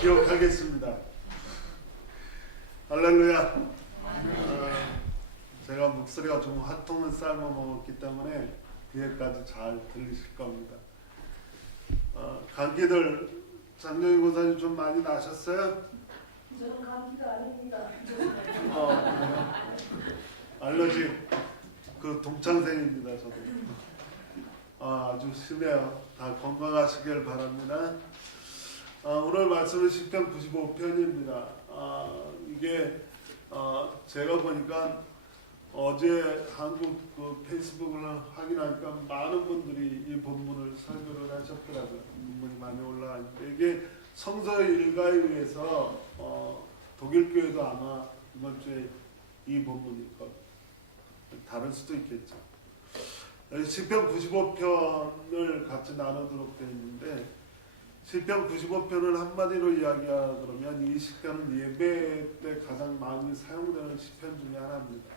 기억하겠습니다. 할렐루야. 제가 목소리가 좀 화통을 삶아 먹었기 때문에 뒤에까지 잘 들리실 겁니다. 감기들 장정희 고사님 좀 많이 나셨어요? 저는 감기가 아닙니다. 알러지 그 동창생입니다. 저도 아주 심해요. 다 건강하시길 바랍니다. 오늘 말씀은 시편 95편입니다. 이게 제가 보니까 어제 한국 그 페이스북을 확인하니까 많은 분들이 이 본문을 설교를 하셨더라고요. 본문이 많이 올라왔는데 이게 성서 일가에 의해서 독일 교회도 아마 이번 주에 이 본문일 것 다를 수도 있겠죠. 시편 95편을 같이 나누도록 되어 있는데 시편 95편을 한마디로 이야기하라 그러면 이 시편은 예배 때 가장 많이 사용되는 시편 중에 하나입니다.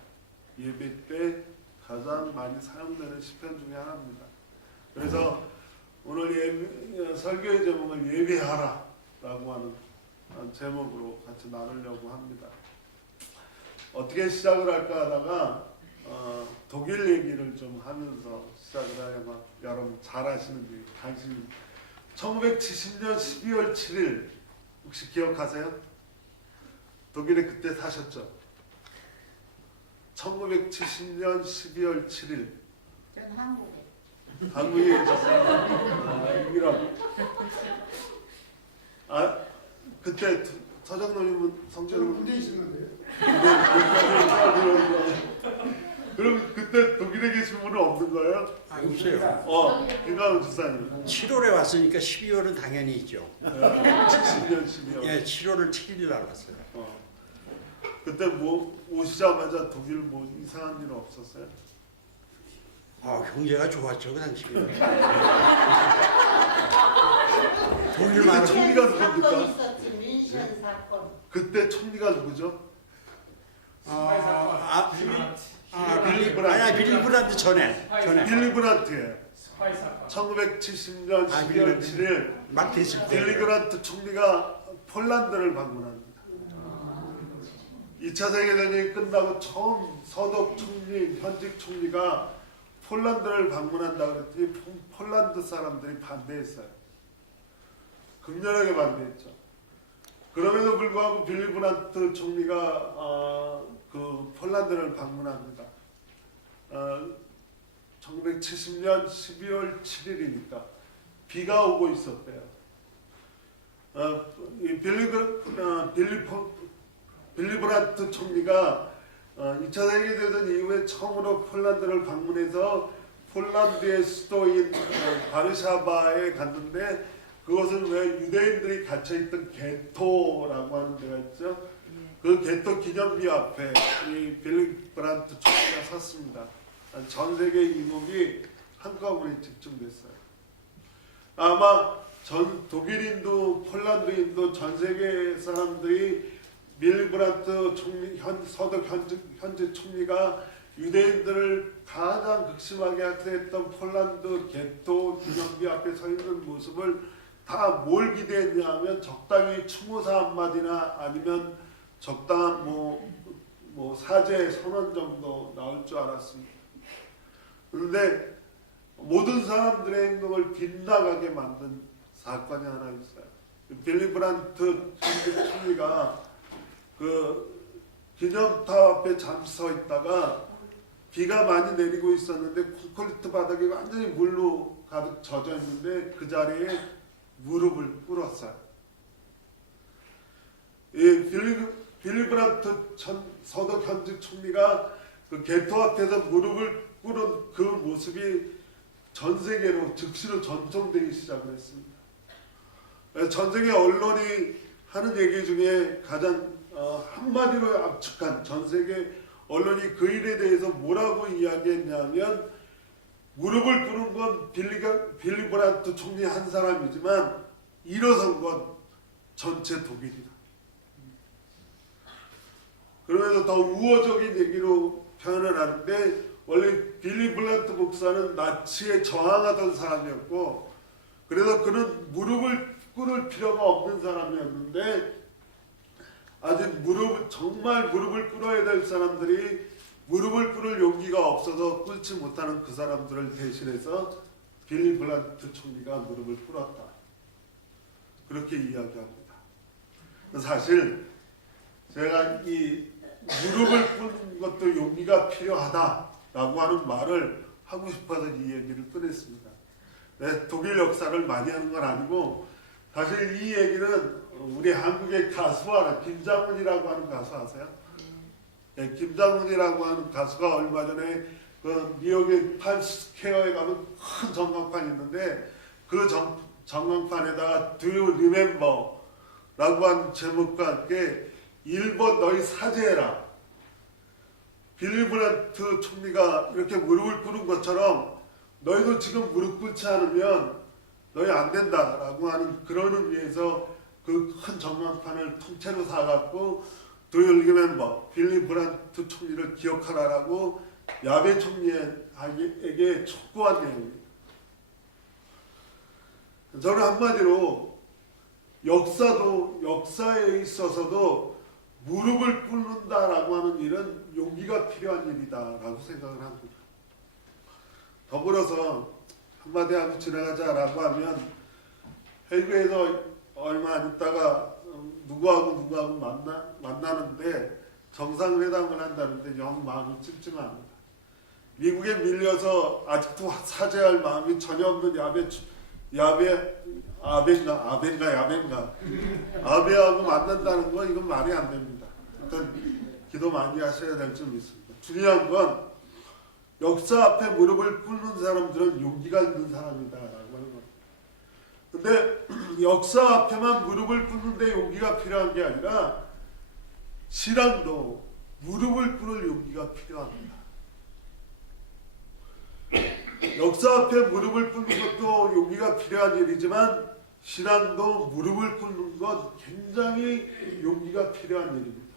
예배 때 가장 많이 사용되는 시편 중에 하나입니다. 그래서 오늘 설교의 제목은 예배하라 라고 하는 제목으로 같이 나누려고 합니다. 어떻게 시작을 할까 하다가 독일 얘기를 좀 하면서 시작을 하려면 여러분 잘 아시는 당신 1970년 12월 7일 혹시 기억하세요? 독일에 그때 사셨죠? 1970년 12월 7일 저는 한국에. 한국에 계셨어요? 이런 그때 서정노님은 성전을 군대에 있었는데요. 그럼 그때 독일에 계신 분은 없는 거예요? 없어요. 김가은 주사님 7월에 왔으니까 12월은 당연히 있죠. 70년 12월. 예, 7월을 7일 날 왔어요. 그때 뭐 오시자마자 독일 뭐 이상한 일은 없었어요? 경제가 좋았죠 그 당시에. 독일 그때 말 총리가 사건 누굽니까? 있었지. 민션 사건. 그때 총리가 누구죠? 빌리 브란트 전에 빌리 그란트예요. 스파이 사건. 1970년 12월 7일 막 됐을 빌리 때 그란트 총리가 폴란드를 방문합니다. 2차 세계대전이 끝나고 처음 서독 총리, 현직 총리가 폴란드를 방문한다 그랬더니 폴란드 사람들이 반대했어요. 극렬하게 반대했죠. 그럼에도 불구하고 빌리 브란트 총리가 그 폴란드를 방문합니다. 1970년 12월 7일이니까 비가 오고 있었대요. 빌리 브란트 총리가 2차 세계대전 이후에 처음으로 폴란드를 방문해서 폴란드의 수도인 바르샤바에 갔는데 그것은 왜 유대인들이 갇혀있던 게토라고 하는 데가 있죠. 그 게토 기념비 앞에 이 빌리 브란트 총리가 섰습니다. 전 세계 이목이 한꺼번에 집중됐어요. 아마 전 독일인도 폴란드인도 전 세계 사람들이 빌리 브란트 총리 서독 현재 총리가 유대인들을 가장 극심하게 학대했던 폴란드 게토 기념비 앞에 서 있는 모습을 다 뭘 기대했냐 하면 적당히 추모사 한마디나 아니면 적당한 뭐 사죄 선언 정도 나올 줄 알았습니다. 그런데 모든 사람들의 행동을 빗나가게 만든 사건이 하나 있어요. 빌리 브란트 총리가 그 기념탑 앞에 잠시 서 있다가 비가 많이 내리고 있었는데 콘크리트 바닥이 완전히 물로 가득 젖어 있는데 그 자리에 무릎을 꿇었어요. 이 빌리 브란트 서독 현직 총리가 그 게토 앞에서 무릎을 꿇은 그 모습이 전 세계로 즉시로 전송되기 시작을 했습니다. 전 세계 언론이 하는 얘기 중에 가장 한마디로 압축한 전 세계 언론이 그 일에 대해서 뭐라고 이야기했냐면 무릎을 꿇은 건 빌리 브란트 총리 한 사람이지만 일어선 건 전체 독일이다. 그러면서 더 우호적인 얘기로 표현을 하는데 원래 빌리 브란트 목사는 나치에 저항하던 사람이었고 그래서 그는 무릎을 꿇을 필요가 없는 사람이었는데 아직 정말 무릎을 꿇어야 될 사람들이 무릎을 꿇을 용기가 없어서 꿇지 못하는 그 사람들을 대신해서 빌리 브란트 총리가 무릎을 꿇었다. 그렇게 이야기합니다. 사실 제가 이 무릎을 꿇는 것도 용기가 필요하다라고 하는 말을 하고 싶어서 이 얘기를 꺼냈습니다. 네, 독일 역사를 많이 하는 건 아니고 사실 이 얘기는 우리 한국의 가수와 김장훈이라고 하는 가수 아세요? 네, 김장훈이라고 하는 가수가 얼마 전에 그 뉴욕의 타임스퀘어에 가면 큰 전광판이 있는데 그 전광판에다가 Do you remember? 라고 하는 제목과 함께 1번 너희 사죄해라. 빌리 브란트 총리가 이렇게 무릎을 꿇은 것처럼 너희도 지금 무릎 꿇지 않으면 너희 안 된다라고 하는 그런 의미에서 그 큰 전광판을 통째로 사갖고 Do you remember? 빌리 브란트 총리를 기억하라라고 야베 총리에게 촉구한 내용입니다. 저는 한마디로 역사에 있어서도 무릎을 꿇는다라고 하는 일은 용기가 필요한 일이다라고 생각을 합니다. 더불어서 한마디 하고 지나가자라고 하면 해외에서 얼마 안 있다가 누구하고 만나는데 정상회담을 한다는데 영 마음이 찜찜합니다. 미국에 밀려서 아직도 사죄할 마음이 전혀 없는 아베하고 만난다는 건 이건 말이 안 됩니다. 일단 기도 많이 하셔야 될 점이 있습니다. 중요한 건 역사 앞에 무릎을 꿇는 사람들은 용기가 있는 사람이다라고 하는 겁니다. 근데 역사 앞에만 무릎을 꿇는데 용기가 필요한 게 아니라 신앙도 무릎을 꿇을 용기가 필요합니다. 역사 앞에 무릎을 꿇는 것도 용기가 필요한 일이지만 신앙도 무릎을 꿇는 것 굉장히 용기가 필요한 일입니다.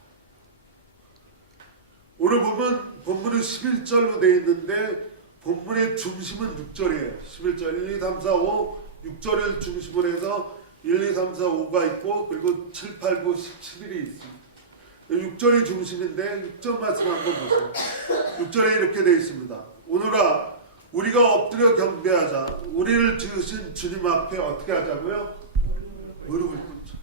오늘 보면 본문은 11절로 되어 있는데 본문의 중심은 6절이에요. 11절 1, 2, 3, 4, 5 6절을 중심으로 해서 1, 2, 3, 4, 5가 있고 그리고 7, 8, 9, 11이 있습니다. 6절이 중심인데 6절 말씀 한번 보세요. 6절에 이렇게 되어 있습니다. 오늘아 우리가 엎드려 경배하자. 우리를 지으신 주님 앞에 어떻게 하자고요? 무릎을 꿇자.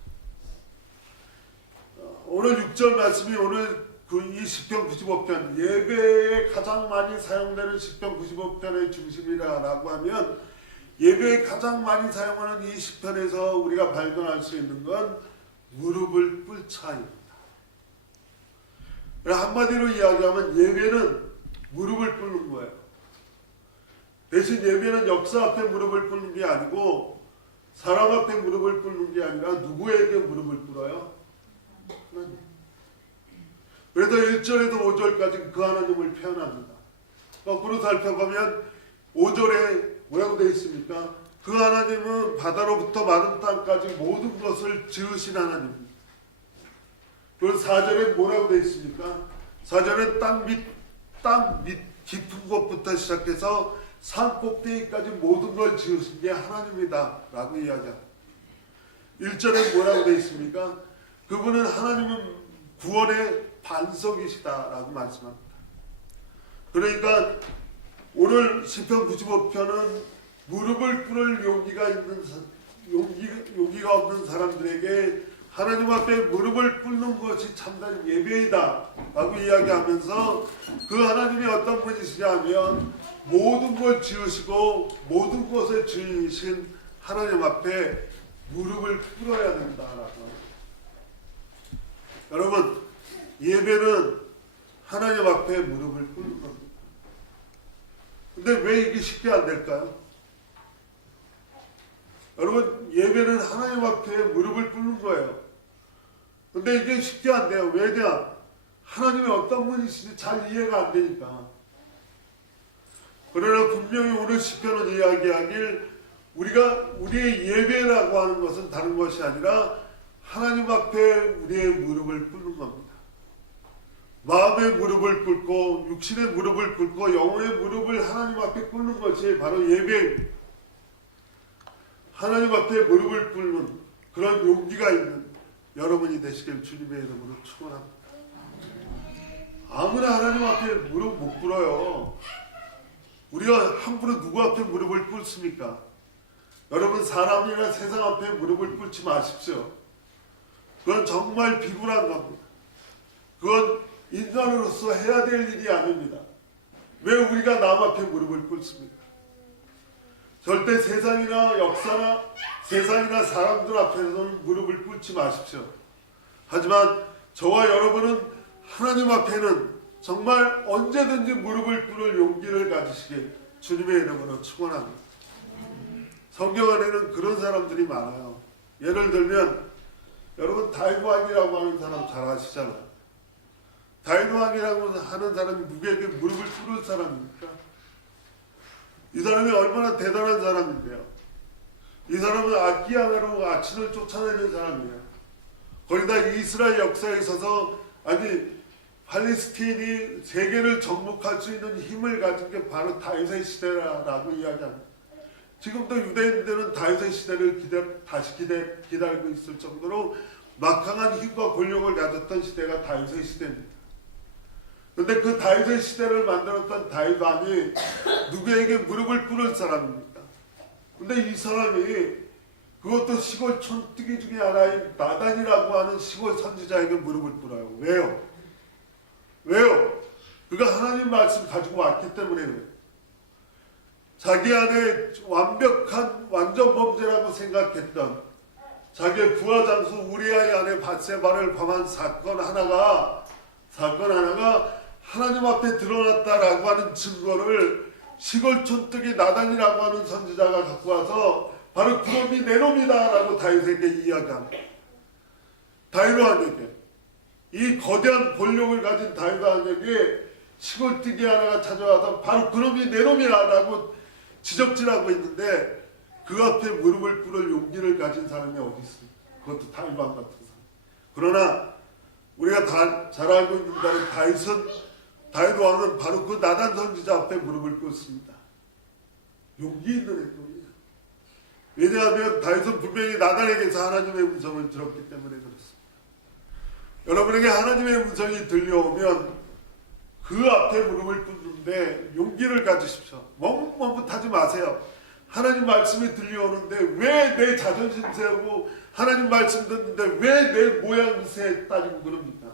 오늘 6절 말씀이 오늘 이 시편 95편 예배에 가장 많이 사용되는 시편 95편의 중심이라고 하면 예배에 가장 많이 사용하는 이 시편에서 우리가 발견할 수 있는 건 무릎을 꿇자입니다. 한마디로 이야기하면 예배는 무릎을 꿇는 거예요. 대신 예배는 역사 앞에 무릎을 꿇는 게 아니고 사람 앞에 무릎을 꿇는 게 아니라 누구에게 무릎을 꿇어요? 하나님. 그래서 1절에서 5절까지 그 하나님을 표현합니다. 거꾸로 살펴보면 5절에 뭐라고 되어 있습니까? 그 하나님은 바다로부터 마른 땅까지 모든 것을 지으신 하나님입니다. 그리고 4절에 뭐라고 되어 있습니까? 4절에 땅 밑 깊은 곳부터 시작해서 산 꼭대기까지 모든 걸 지으신 게 하나님이다 라고 이야기합니다. 1절에 뭐라고 되어 있습니까? 그분은 하나님은 구원의 반석이시다 라고 말씀합니다. 그러니까 오늘 시편 95편은 무릎을 꿇을 용기가 없는 사람들에게 하나님 앞에 무릎을 꿇는 것이 참된 예배이다 라고 이야기하면서 그 하나님이 어떤 분이시냐면 모든 걸 지으시고 모든 것을 주인이신 하나님 앞에 무릎을 꿇어야 된다라고 합니다. 여러분 예배는 하나님 앞에 무릎을 꿇는 겁니다. 근데 왜 이게 쉽게 안 될까요? 여러분 예배는 하나님 앞에 무릎을 꿇는 거예요. 근데 이게 쉽게 안 돼요. 왜냐? 하나님이 어떤 분이신지 잘 이해가 안 되니까. 그러나 분명히 오늘 시편은 이야기하길 우리의 예배라고 하는 것은 다른 것이 아니라 하나님 앞에 우리의 무릎을 꿇는 겁니다. 마음의 무릎을 꿇고 육신의 무릎을 꿇고 영혼의 무릎을 하나님 앞에 꿇는 것이 바로 예배입니다. 하나님 앞에 무릎을 꿇는 그런 용기가 있는 여러분이 되시길 주님의 이름으로 축원합니다. 아무나 하나님 앞에 무릎 못 꿇어요. 우리가 함부로 누구 앞에 무릎을 꿇습니까? 여러분, 사람이나 세상 앞에 무릎을 꿇지 마십시오. 그건 정말 비굴한 겁니다. 그건 인간으로서 해야 될 일이 아닙니다. 왜 우리가 남 앞에 무릎을 꿇습니까? 절대 세상이나 역사나 세상이나 사람들 앞에서는 무릎을 꿇지 마십시오. 하지만 저와 여러분은 하나님 앞에는 정말 언제든지 무릎을 꿇을 용기를 가지시길 주님의 이름으로 축원합니다. 성경 안에는 그런 사람들이 많아요. 예를 들면 여러분, 다윗 왕이라고 하는 사람 잘 아시잖아요. 다윗 왕이라고 하는 사람이 누구에게 무릎을 꿇을 사람입니까? 이 사람이 얼마나 대단한 사람인데요. 이 사람은 악기야로 악신을 쫓아내는 사람이에요. 거기다 이스라엘 역사에 있어서 팔레스틴이 세계를 정복할 수 있는 힘을 가진 게 바로 다윗의 시대라고 이야기합니다. 지금도 유대인들은 다윗의 시대를 다시 기다리고 있을 정도로 막강한 힘과 권력을 가졌던 시대가 다윗의 시대입니다. 그런데 그 다윗의 시대를 만들었던 다윗 왕이 누구에게 무릎을 꿇을 사람입니까? 근데 이 사람이 그것도 시골 촌뜨기 중에 하나인 나단이라고 하는 시골 선지자에게 무릎을 꿇어요. 왜요? 왜요? 그가 하나님 말씀 가지고 왔기 때문에 그래요. 자기 안에 완전 범죄라고 생각했던 자기의 부하 장수 우리아의 아내 밧세바를 범한 사건 하나가 하나님 앞에 드러났다라고 하는 증거를 시골 촌뜨기 나단이라고 하는 선지자가 갖고 와서 바로 그놈이 내 놈이다라고 다윗에게 이야기합니다. 다윗 왕에게, 이 거대한 권력을 가진 다윗 왕에게 시골뜨기 하나가 찾아와서 바로 그놈이 내 놈이라고 지적질하고 있는데 그 앞에 무릎을 꿇을 용기를 가진 사람이 어디 있습니까? 그것도 다윗 왕 같은 사람. 그러나 우리가 다 잘 알고 있는 대로 다윗 왕은 바로 그 나단 선지자 앞에 무릎을 꿇습니다. 용기 있는 행동이에요. 왜냐하면 다윗은 분명히 나단에게서 하나님의 음성을 들었기 때문에 그렇습니다. 여러분에게 하나님의 음성이 들려오면 그 앞에 무릎을 꿇는데 용기를 가지십시오. 머뭇머뭇하지 마세요. 하나님 말씀이 들려오는데 왜 내 자존심 세우고 하나님 말씀 듣는데 왜 내 모양새 따지고 그럽니까?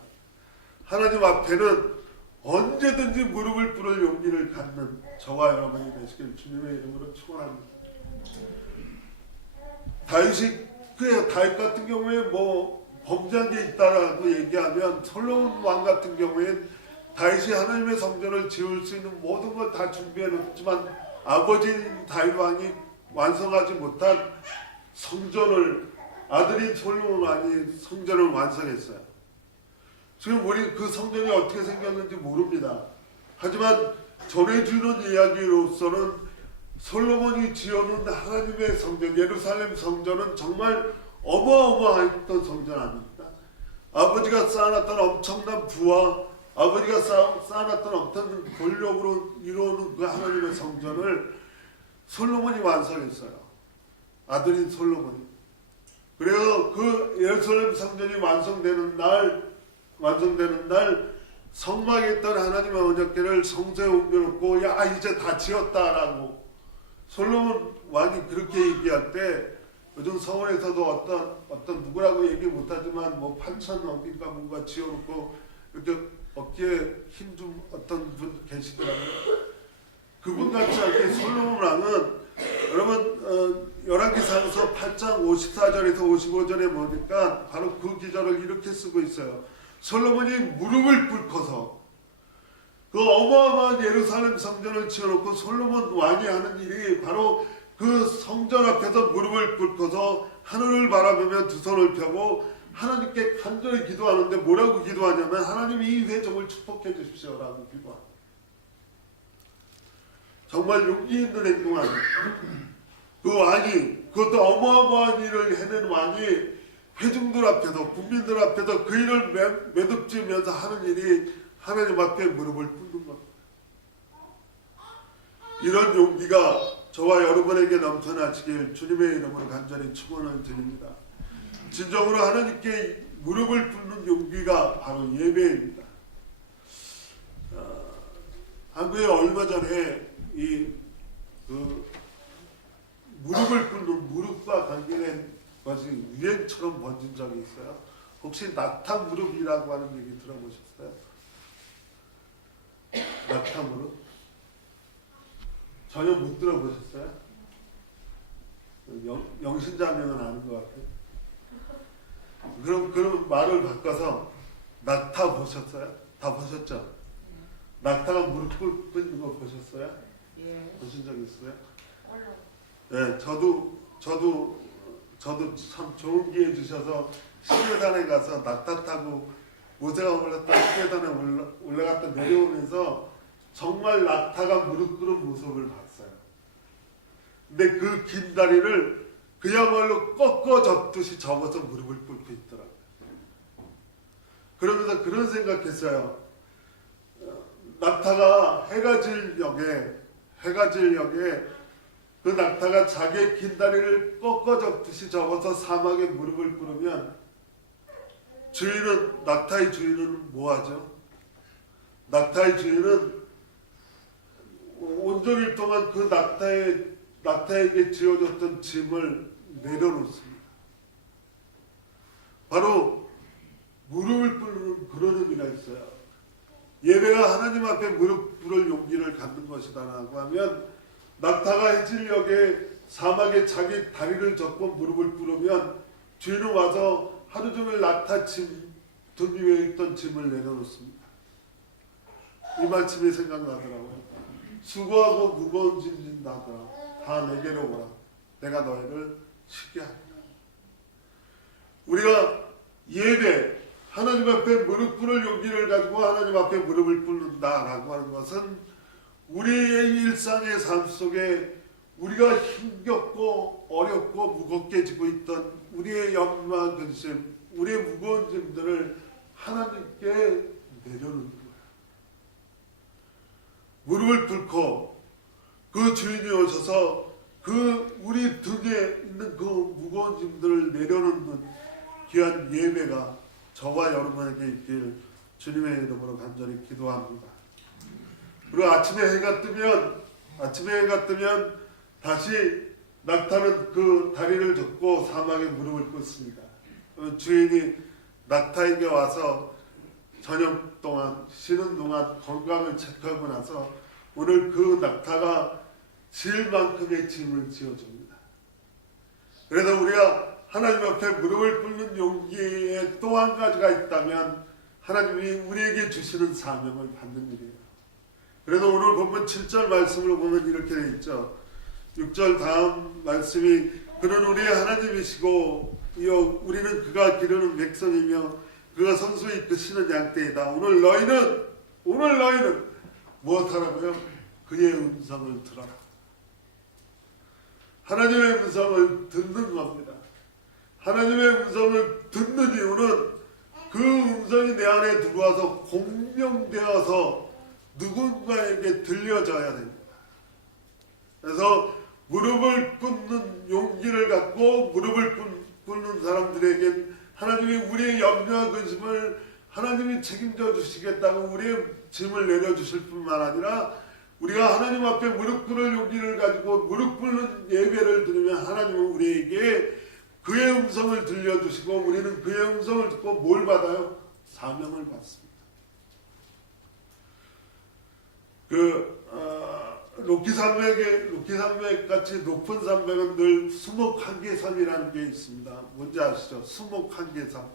하나님 앞에는 언제든지 무릎을 꿇을 용기를 갖는 저와 여러분이 되시길 주님의 이름으로 축원합니다. 다윗 같은 경우에 범죄한 게 있다라고 얘기하면 솔로몬 왕 같은 경우엔 다윗이 하나님의 성전을 지을 수 있는 모든 걸 다 준비해 놓지만 아버지 다윗 왕이 완성하지 못한 성전을 아들인 솔로몬 왕이 성전을 완성했어요. 지금 우리 그 성전이 어떻게 생겼는지 모릅니다. 하지만 전해주는 이야기로서는 솔로몬이 지어놓은 하나님의 성전, 예루살렘 성전은 정말 어마어마했던 성전 아닙니까? 아버지가 쌓아놨던 엄청난 부와 아버지가 쌓아놨던 어떤 권력으로 이루어놓은 그 하나님의 성전을 솔로몬이 완성했어요. 아들인 솔로몬이. 그래서 그 예루살렘 성전이 완성되는 날 성막에 있던 하나님의 언약궤를 성소에 옮겨놓고 야 이제 다 지었다라고 솔로몬 왕이 그렇게 얘기할 때 요즘 서울에서도 어떤 누구라고 얘기 못하지만 8천 어딘가 뭔가 지어놓고 이렇게 어깨에 힘 좀 어떤 분 계시더라고요. 그분 같지 않게 솔로몬 왕은 여러분 열왕기상서 8장 54절에서 55절에 보니까 바로 그 기절을 이렇게 쓰고 있어요. 솔로몬이 무릎을 꿇고서 그 어마어마한 예루살렘 성전을 지어놓고 솔로몬 왕이 하는 일이 바로 그 성전 앞에서 무릎을 꿇고서 하늘을 바라보며 두 손을 펴고 하나님께 간절히 기도하는데 뭐라고 기도하냐면 하나님 이 회족을 축복해 주십시오라고 기도합니다. 정말 용기 있는 행동 아닙니까? 그 왕이 그것도 어마어마한 일을 해낸 왕이 회중들 앞에서 국민들 앞에서 그 일을 매듭지으면서 하는 일이 하나님 앞에 무릎을 꿇는 겁니다. 이런 용기가 저와 여러분에게 넘쳐나시길 주님의 이름으로 간절히 축원을 드립니다. 진정으로 하나님께 무릎을 꿇는 용기가 바로 예배입니다. 한국에 얼마 전에 무릎을 꿇는 무릎과 관계된 것이 유행처럼 번진 적이 있어요. 혹시 낙타 무릎이라고 하는 얘기 들어보셨어요? 낙타 무릎? 전혀 못 들어보셨어요? 영신자매는 아는 것 같아요. 그럼 말을 바꿔서 낙타 보셨어요? 다 보셨죠? 낙타가 무릎 꿇고 있는 거 보셨어요? 예. 보신 적 있어요? 얼른. 네, 저도 참 좋은 기회 주셔서 시내단에 가서 낙타 타고 모세가 올랐다 시내단에 올라갔다 내려오면서 정말 낙타가 무릎 꿇은 모습을 봤어요. 근데 그 긴 다리를 그야말로 꺾어 접듯이 접어서 무릎을 꿇고 있더라고요. 그러면서 그런 생각했어요. 낙타가 해가 질 역에 그 낙타가 자기의 긴 다리를 꺾어 접듯이 접어서 사막에 무릎을 꿇으면 낙타의 주인은 뭐하죠? 낙타의 주인은 온종일 동안 그 낙타에게 지어졌던 짐을 내려놓습니다. 바로 무릎을 꿇는 그런 의미가 있어요. 예배가 하나님 앞에 무릎 꿇을 용기를 갖는 것이다라고 하면 낙타가 해질녘에 사막에 자기 다리를 접고 무릎을 꿇으면 주인은 와서 하루 종일 낙타 등 위에 있던 짐을 내려놓습니다. 이 말씀이 생각나더라고요. 수고하고 무거운 짐 진다더라. 다 내게로 오라. 내가 너희를 쉽게 하리라. 우리가 예배 하나님 앞에 무릎 꿇을 용기를 가지고 하나님 앞에 무릎을 꿇는다라고 하는 것은 우리의 일상의 삶 속에 우리가 힘겹고 어렵고 무겁게 지고 있던 우리의 염려와 근심, 우리의 무거운 짐들을 하나님께 내려놓는 거예요. 무릎을 꿇고 그 주인이 오셔서 우리 등에 있는 그 무거운 짐들을 내려놓는 귀한 예배가 저와 여러분에게 있길 주님의 이름으로 간절히 기도합니다. 그리고 아침에 해가 뜨면 다시 낙타는 그 다리를 접고 사막에 무릎을 꿇습니다. 주인이 낙타에게 와서 저녁 동안 쉬는 동안 건강을 체크하고 나서 오늘 그 낙타가 질 만큼의 짐을 지어줍니다. 그래서 우리가 하나님 앞에 무릎을 꿇는 용기에 또 한 가지가 있다면 하나님이 우리에게 주시는 사명을 받는 일이에요. 그래서 오늘 본문 7절 말씀을 보면 이렇게 되어 있죠. 6절 다음 말씀이 그는 우리의 하나님이시고 우리는 그가 기르는 백성이며 그가 선수 이끄시는 양떼이다. 오늘 너희는 무엇하라고요? 그의 음성을 들어라. 하나님의 음성을 듣는 겁니다. 하나님의 음성을 듣는 이유는 그 음성이 내 안에 들어와서 공명되어서 누군가에게 들려져야 됩니다. 그래서 무릎을 꿇는 용기를 갖고 무릎을 꿇는 사람들에게 하나님이 우리의 염려와 근심을 하나님이 책임져 주시겠다고 우리의 짐을 내려주실 뿐만 아니라 우리가 하나님 앞에 무릎 꿇을 용기를 가지고 무릎 꿇는 예배를 드리면 하나님은 우리에게 그의 음성을 들려주시고 우리는 그의 음성을 듣고 뭘 받아요? 사명을 받습니다. 로키산맥 같이 높은 산맥은 늘 수목한계선이라는 게 있습니다. 뭔지 아시죠? 수목한계선.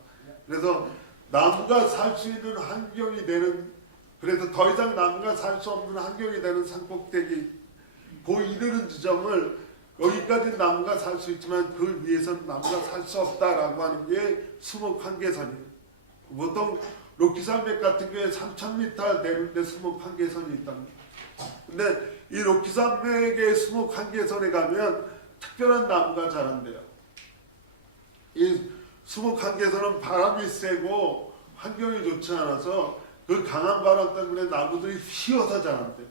그래서 나무가 살 수 있는 환경이 되는, 그래서 더 이상 나무가 살 수 없는 환경이 되는 산꼭대기 이르는 지점을 여기까지 나무가 살 수 있지만 그 위에서는 나무가 살 수 없다라고 하는 게 수목한계선이에요. 보통 로키산맥 같은 경우에 3,000m 되는데 수목한계선이 있답니다. 근데 이 로키산맥의 수목한계선에 가면 특별한 나무가 자란대요. 이 수목한계선은 바람이 세고 환경이 좋지 않아서 그 강한 바람 때문에 나무들이 휘어서 자란대요.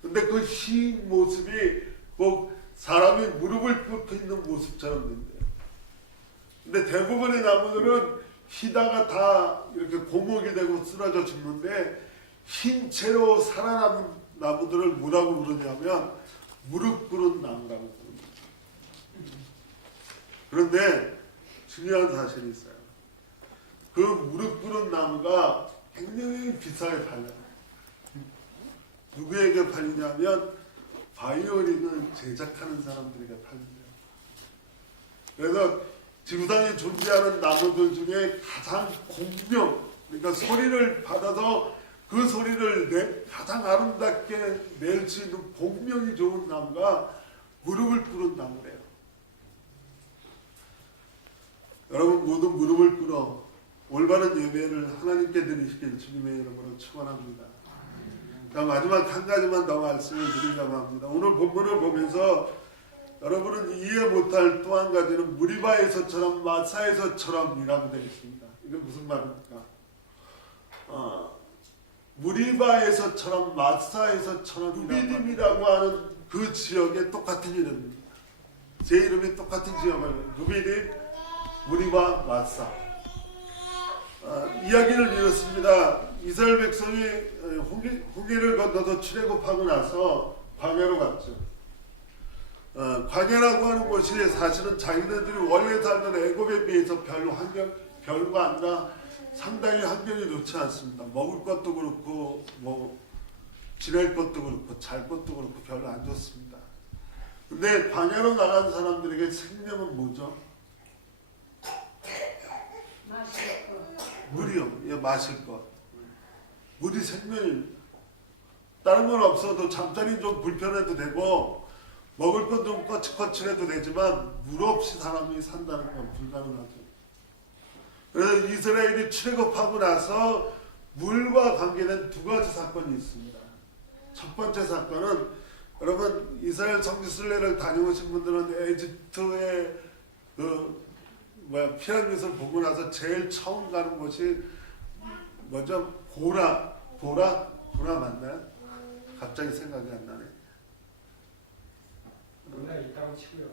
근데 그 휘인 모습이 꼭 사람이 무릎을 꿇고 있는 모습처럼 된대요. 근데 대부분의 나무들은 희다가 다 이렇게 고목이 되고 쓰러져 죽는데 흰 채로 살아남은 나무들을 뭐라고 부르냐면 무릎 꿇은 나무라고 부릅니다. 그런데 중요한 사실이 있어요. 그 무릎 꿇은 나무가 굉장히 비싸게 팔려요. 누구에게 팔리냐면 바이올린을 제작하는 사람들에게 팔린대요. 그래서 지구상에 존재하는 나무들 중에 가장 공명, 그러니까 소리를 받아서 그 소리를 가장 아름답게 낼 수 있는 공명이 좋은 나무가 무릎을 꿇은 나무래요. 여러분 모두 무릎을 꿇어 올바른 예배를 하나님께 드리시길 주님의 이름으로 축원합니다. 마지막 한 가지만 더 말씀을 드리려고 합니다. 오늘 본문을 보면서 여러분은 이해 못할 또 한 가지는 무리바에서처럼 마사에서처럼이라고 되어 있습니다. 이게 무슨 말입니까? 무리바에서처럼 마사에서처럼 루비딤이라고 하는 그 지역에 똑같은 이름입니다. 제 이름이 똑같은 지역을 루비딤, 무리바, 마사. 이야기를 이렇습니다. 이스라엘 백성이 홍해를 건너서 출애굽하고 나서 광야로 갔죠. 광야라고 하는 곳이 사실은 자기네들이 원래 살던 애굽에 비해서 별거 아니라 상당히 환경이 좋지 않습니다. 먹을 것도 그렇고 뭐 지낼 것도 그렇고 잘 것도 그렇고 별로 안 좋습니다. 근데 광야로 나간 사람들에게 생명은 뭐죠? 물이요. 예, 마실 것. 물이 생명입니다. 다른 건 없어도 잠자리 좀 불편해도 되고 먹을 건 좀 거칠거칠해도 되지만 물 없이 사람이 산다는 건 불가능하죠. 그래서 이스라엘이 출애굽하고 나서 물과 관계된 두 가지 사건이 있습니다. 첫 번째 사건은 여러분 이스라엘 성지순례를 다녀오신 분들은 에집트의 피라미드를 보고 나서 제일 처음 가는 곳이 뭐죠? 보라 맞나요? 갑자기 생각이 안 나네. 몰라 있다고 치고요.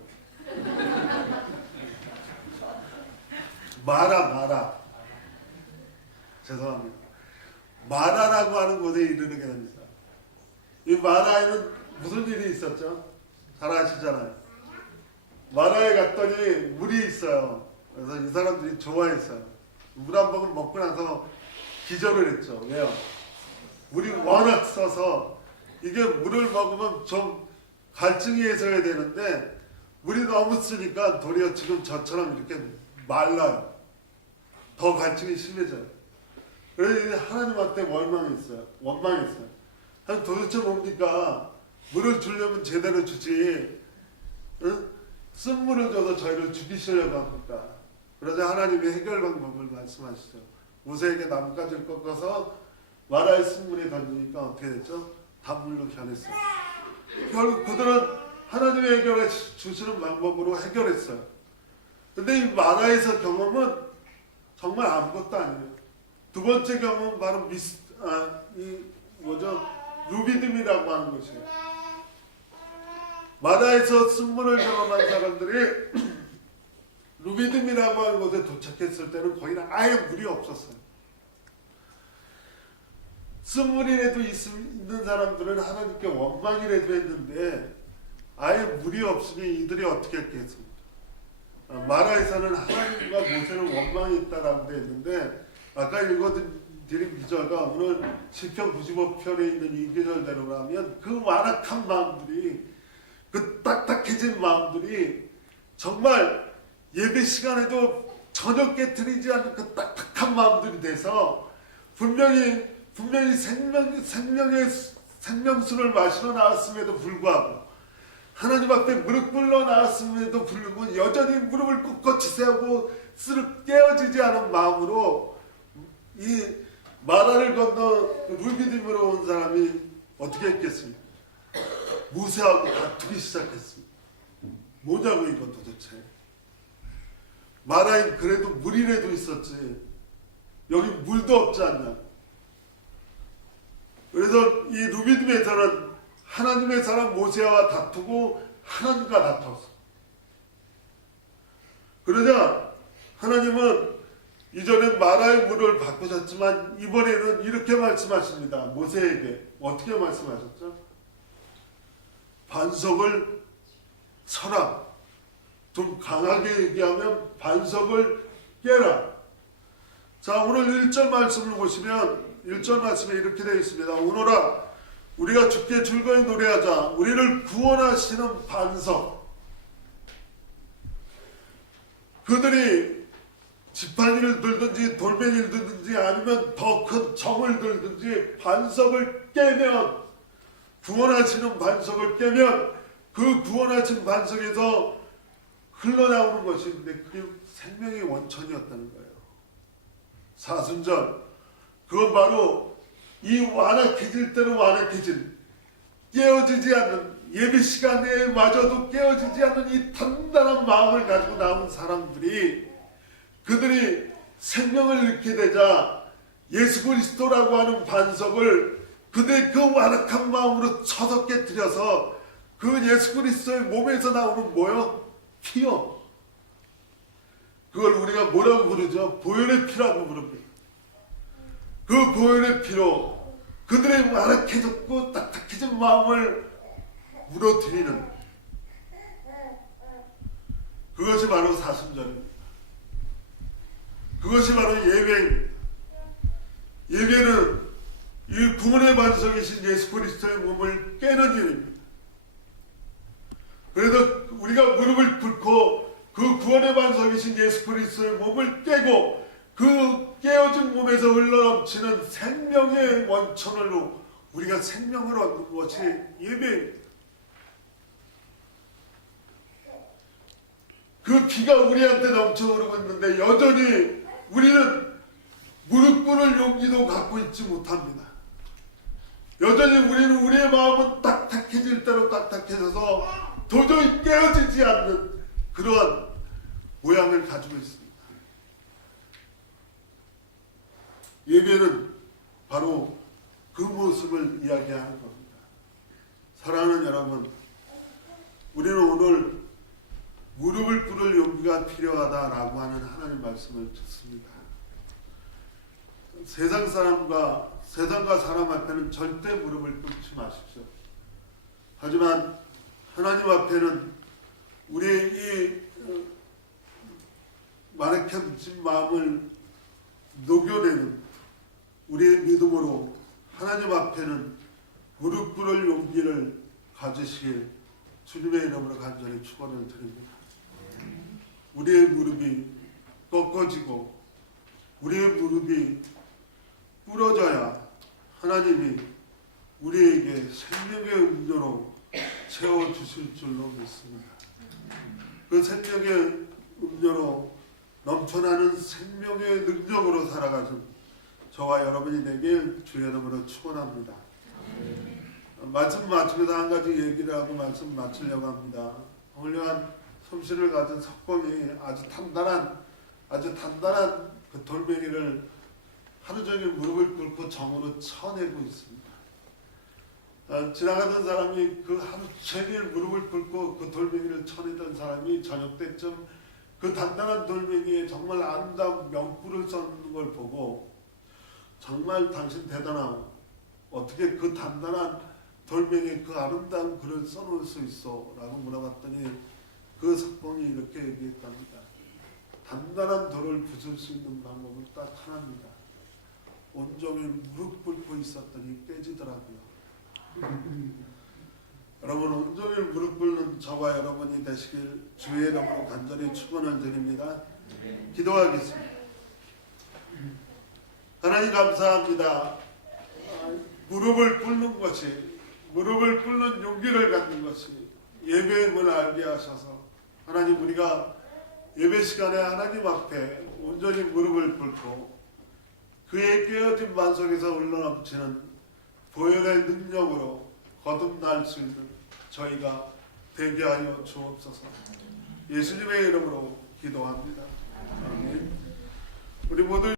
마라. 죄송합니다. 마라라고 하는 곳에 이르게 됩니다. 이 마라에는 무슨 일이 있었죠? 잘 아시잖아요. 마라에 갔더니 물이 있어요. 그래서 이 사람들이 좋아했어요. 물 한 모금 먹고 나서 기절을 했죠. 왜요? 물이 워낙 써서 이게 물을 먹으면 좀 갈증이 해소해야 되는데 물이 너무 쓰니까 도리어 지금 저처럼 이렇게 말라요. 더 갈증이 심해져요. 그래서 하나님한테 원망했어요. 도대체 뭡니까? 물을 주려면 제대로 주지. 응? 쓴물을 줘서 저희를 죽이시려고 합니까? 그러자 하나님이 해결 방법을 말씀하시죠. 모세에게 나뭇가지를 꺾어서 마라의 쓴물에 던지니까 어떻게 됐죠? 단물로 변했어요. 결국 그들은 하나님의 해결해 주시는 방법으로 해결했어요. 근데 이 마라에서 경험은 정말 아무것도 아니에요. 두 번째 경험은 바로 루비딤이라고 하는 것이에요. 마라에서 쓴물을 경험한 사람들이 루비딤이라고 하는 곳에 도착했을 때는 거기는 아예 물이 없었어요. 쓴물이라도 있는 사람들은 하나님께 원망이라도 했는데 아예 물이 없으니 이들이 어떻게 했겠습니까? 마라에서는 하나님과 모세를 원망했다라고 되어 있는데 아까 읽어드린 기절과 오늘 시편 95편에 있는 이 기절대로라면 그 완악한 마음들이 그 딱딱해진 마음들이 정말 예배 시간에도 전혀 깨트리지 않는 그 딱딱한 마음들이 돼서 분명히 생명수를 마시러 나왔음에도 불구하고 하나님 앞에 무릎 꿇러 나왔음에도 불구하고 여전히 무릎을 꿇고 지새우고 깨어지지 않은 마음으로 이 마라를 건너 루비딤으로 온 사람이 어떻게 했겠습니까? 모세하고 다투기 시작했습니다. 뭐냐고 이거 도대체. 마라에 그래도 물이라도 있었지. 여기 물도 없지 않냐. 그래서 이 루비딤에서는 하나님의 사람 모세와 다투고 하나님과 다퉜어. 그러자 이전엔 마라의 물을 바꾸셨지만 이번에는 이렇게 말씀하십니다. 모세에게 어떻게 말씀하셨죠? 반석을 쳐라. 좀 강하게 얘기하면 반석을 깨라. 자, 오늘 1절 말씀을 보시면 1절 말씀에 이렇게 되어 있습니다. 오너라 우리가 주께 즐거이 노래하자. 우리를 구원하시는 반석. 그들이 지팡이를 들든지 돌멩이를 들든지 아니면 더 큰 정을 들든지 반석을 깨면, 구원하시는 반석을 깨면 그 구원하신 반석에서 흘러나오는 것인데 그게 생명의 원천이었다는 거예요. 사순절, 그건 바로 이 완악해질 대로 완악해진, 깨어지지 않는, 예배 시간에 마저도 깨어지지 않는 이 단단한 마음을 가지고 나온 사람들이, 그들이 생명을 잃게 되자 예수 그리스도라고 하는 반석을 그들의 그 완악한 마음으로 쳐서 깨뜨려서 그 예수 그리스도의 몸에서 나오는 뭐요? 피요. 그걸 우리가 뭐라고 부르죠? 보혈의 피라고 부릅니다. 그 보혈의 피로 그들의 완악해졌고 딱딱해진 마음을 물어들이는, 그것이 바로 사순절입니다. 그것이 바로 예배입니다. 예배는 이 구원의 반석이신 예수 그리스도의 몸을 깨는 일입니다. 그래서 우리가 무릎을 꿇고 그 구원의 반석이신 예수 그리스도의 몸을 깨고 그 깨어진 몸에서 흘러넘치는 생명의 원천으로 우리가 생명을 얻는 것이 예배입니다. 그 피가 우리한테 넘쳐 흐르고 있는데 여전히 우리는 무릎 꿇을 용기도 갖고 있지 못합니다. 여전히 우리는 우리의 마음은 딱딱해질 대로 딱딱해져서 도저히 깨어지지 않는 그러한 모양을 가지고 있습니다. 예배는 바로 그 모습을 이야기하는 겁니다. 사랑하는 여러분, 우리는 오늘 무릎을 꿇을 용기가 필요하다라고 하는 하나님 말씀을 듣습니다. 세상과 사람 앞에는 절대 무릎을 꿇지 마십시오. 하지만 하나님 앞에는 우리의 이 완악해진 마음을 녹여내는 우리의 믿음으로 하나님 앞에는 무릎 꿇을 용기를 가지시길 주님의 이름으로 간절히 축원을 드립니다. 우리의 무릎이 꺾어지고 우리의 무릎이 부러져야 하나님이 우리에게 생명의 음료로 채워주실 줄로 믿습니다. 그 생명의 음료로 넘쳐나는 생명의 능력으로 살아가는 저와 여러분이 되길 주의 이름으로 축원합니다. 말씀 마치면서 한 가지 얘기를 하고 말씀 마치려고 합니다. 훌륭한 솜씨를 가진 석공이 아주 단단한 그 돌멩이를 하루 종일 무릎을 꿇고 정으로 쳐내고 있습니다. 지나가던 사람이 그 하루 종일 무릎을 꿇고 그 돌멩이를 쳐내던 사람이 저녁 때쯤 그 단단한 돌멩이에 정말 아름다운 명불을 써는 걸 보고 정말 당신 대단하고 어떻게 그 단단한 돌멩이에 그 아름다운 글을 써놓을 수 있어? 라고 물어봤더니 그 석공이 이렇게 얘기했답니다. 단단한 돌을 부술 수 있는 방법은 딱 하나입니다. 온종일 무릎 꿇고 있었더니 깨지더라고요. 여러분, 온종일 무릎 꿇는 저와 여러분이 되시길 주의 이름으로 간절히 축원을 드립니다. 기도하겠습니다. 하나님 감사합니다. 무릎을 꿇는 것이, 무릎을 꿇는 용기를 갖는 것이 예배임을 알게 하셔서 하나님, 우리가 예배 시간에 하나님 앞에 온전히 무릎을 꿇고 그의 깨어진 반석에서 흘러넘치는 보혈의 능력으로 거듭날 수 있는 저희가 되게 하여 주옵소서. 예수님의 이름으로 기도합니다. 아멘. 우리 모두